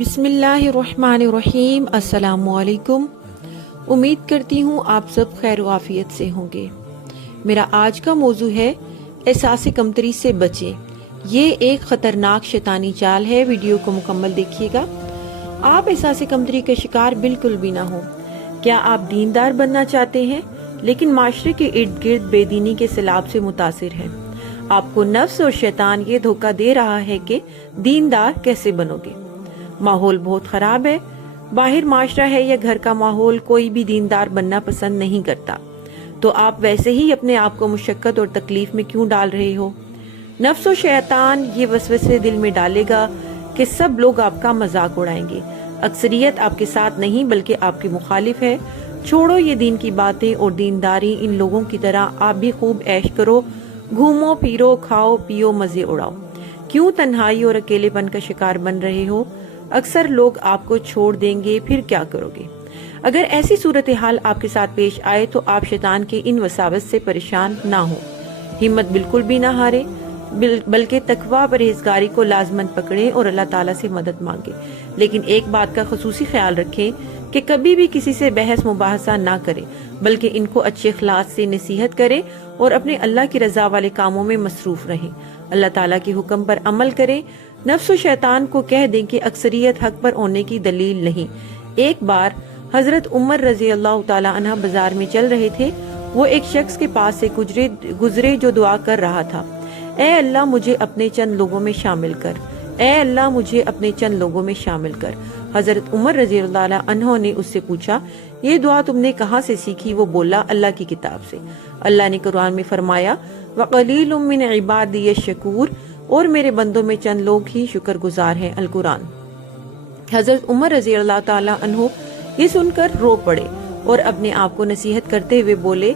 بسم اللہ الرحمن الرحیم۔ السلام علیکم۔ امید کرتی ہوں آپ سب خیر و عافیت سے ہوں گے۔ میرا آج کا موضوع ہے احساس کمتری سے بچیں۔ یہ ایک خطرناک شیطانی چال ہے، ویڈیو کو مکمل دیکھیے گا۔ آپ احساس کمتری کا شکار بالکل بھی نہ ہو۔ کیا آپ دیندار بننا چاہتے ہیں لیکن معاشرے کے ارد گرد بے دینی کے سیلاب سے متاثر ہیں؟ آپ کو نفس اور شیطان یہ دھوکہ دے رہا ہے کہ دیندار کیسے بنو گے؟ ماحول بہت خراب ہے، باہر معاشرہ ہے یا گھر کا ماحول، کوئی بھی دیندار بننا پسند نہیں کرتا، تو آپ ویسے ہی اپنے آپ کو مشقت اور تکلیف میں کیوں ڈال رہے ہو؟ نفس و شیطان یہ وسوسے دل میں ڈالے گا کہ سب لوگ آپ کا مذاق اڑائیں گے، اکثریت آپ کے ساتھ نہیں بلکہ آپ کے مخالف ہے۔ چھوڑو یہ دین کی باتیں اور دینداری، ان لوگوں کی طرح آپ بھی خوب عیش کرو، گھومو پھرو، کھاؤ پیو، مزے اڑاؤ۔ کیوں تنہائی اور اکیلے پن کا شکار بن رہے ہو؟ اکثر لوگ آپ کو چھوڑ دیں گے، پھر کیا کرو گے؟ اگر ایسی صورتحال آپ کے ساتھ پیش آئے تو آپ شیطان کے ان وساوس سے پریشان نہ ہو، ہمت بالکل بھی نہ ہارے، بلکہ تقوی پرہیزگاری کو لازماً پکڑیں اور اللہ تعالیٰ سے مدد مانگیں۔ لیکن ایک بات کا خصوصی خیال رکھیں کہ کبھی بھی کسی سے بحث مباحثہ نہ کریں، بلکہ ان کو اچھے اخلاص سے نصیحت کریں اور اپنے اللہ کی رضا والے کاموں میں مصروف رہیں، اللہ تعالیٰ کے حکم پر عمل کریں۔ نفس و شیطان کو کہہ دیں کہ اکثریت حق پر ہونے کی دلیل نہیں۔ ایک بار حضرت عمر رضی اللہ تعالی عنہ بازار میں چل رہے تھے، وہ ایک شخص کے پاس سے گزرے جو دعا کر رہا تھا، اے اللہ مجھے اپنے چند لوگوں میں شامل کر، اے اللہ مجھے اپنے چند لوگوں میں شامل کر۔ حضرت عمر رضی اللہ عنہ نے اس سے پوچھا، یہ دعا تم نے کہاں سے سیکھی؟ وہ بولا، اللہ کی کتاب سے۔ اللہ نے قرآن میں فرمایا، وَقَلِيلٌ مِّنْ عِبَادِيَ الشَّكُورُ، اور میرے بندوں میں چند لوگ ہی شکر گزار ہیں، القرآن۔ حضرت عمر رضی اللہ تعالی عنہ یہ سن کر رو پڑے اور اپنے آپ کو نصیحت کرتے ہوئے بولے،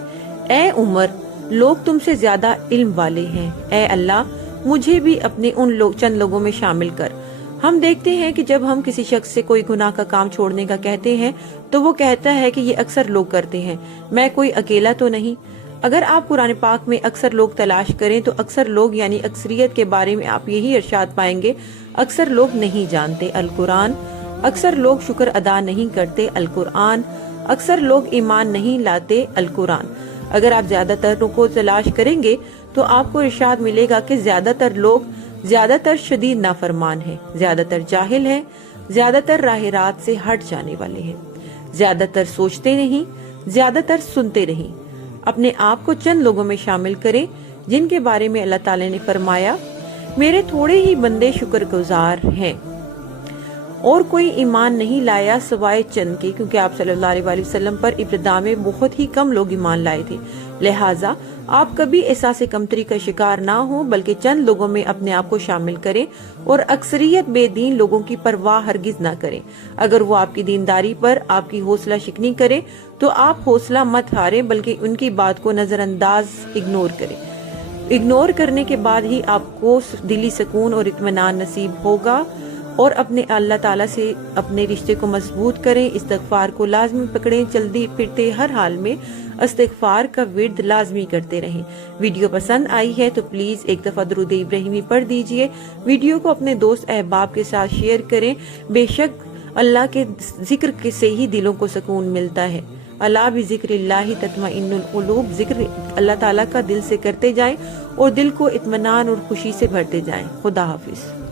اے عمر، لوگ تم سے زیادہ علم والے ہیں، اے اللہ مجھے بھی اپنے ان چند لوگوں میں شامل کر۔ ہم دیکھتے ہیں کہ جب ہم کسی شخص سے کوئی گناہ کا کام چھوڑنے کا کہتے ہیں تو وہ کہتا ہے کہ یہ اکثر لوگ کرتے ہیں، میں کوئی اکیلا تو نہیں۔ اگر آپ قرآن پاک میں اکثر لوگ تلاش کریں تو اکثر لوگ یعنی اکثریت کے بارے میں آپ یہی ارشاد پائیں گے، اکثر لوگ نہیں جانتے، القرآن۔ اکثر لوگ شکر ادا نہیں کرتے، القرآن۔ اکثر لوگ ایمان نہیں لاتے، القرآن۔ اگر آپ زیادہ تر کو تلاش کریں گے تو آپ کو ارشاد ملے گا کہ زیادہ تر لوگ زیادہ تر شدید نافرمان ہیں، زیادہ تر جاہل ہیں، زیادہ تر راہ رات سے ہٹ جانے والے ہیں، زیادہ تر سوچتے نہیں، زیادہ تر سنتے نہیں۔ اپنے آپ کو چند لوگوں میں شامل کریں جن کے بارے میں اللہ تعالی نے فرمایا، میرے تھوڑے ہی بندے شکر گزار ہیں، اور کوئی ایمان نہیں لایا سوائے چند کے، کیونکہ آپ صلی اللہ علیہ وسلم پر ابتدا میں بہت ہی کم لوگ ایمان لائے تھے۔ لہٰذا آپ کبھی احساس کمتری کا شکار نہ ہوں بلکہ چند لوگوں میں اپنے آپ کو شامل کریں اور اکثریت بے دین لوگوں کی پرواہ ہرگز نہ کریں۔ اگر وہ آپ کی دینداری پر آپ کی حوصلہ شکنی کریں تو آپ حوصلہ مت ہاریں بلکہ ان کی بات کو نظر انداز اگنور کریں۔ اگنور کرنے کے بعد ہی آپ کو دلی سکون اور اطمینان نصیب ہوگا، اور اپنے اللہ تعالیٰ سے اپنے رشتے کو مضبوط کریں۔ استغفار کو لازمی پکڑیں، چلتے پھرتے ہر حال میں استغفار کا ورد لازمی کرتے رہیں۔ ویڈیو پسند آئی ہے تو پلیز ایک دفعہ درود ابراہیمی پڑھ دیجئے، ویڈیو کو اپنے دوست احباب کے ساتھ شیئر کریں۔ بے شک اللہ کے ذکر سے ہی دلوں کو سکون ملتا ہے۔ اللہ بذکر اللہ تطمئن القلوب، ذکر اللہ تعالیٰ کا دل سے کرتے جائیں اور دل کو اطمینان اور خوشی سے بھرتے جائیں۔ خدا حافظ۔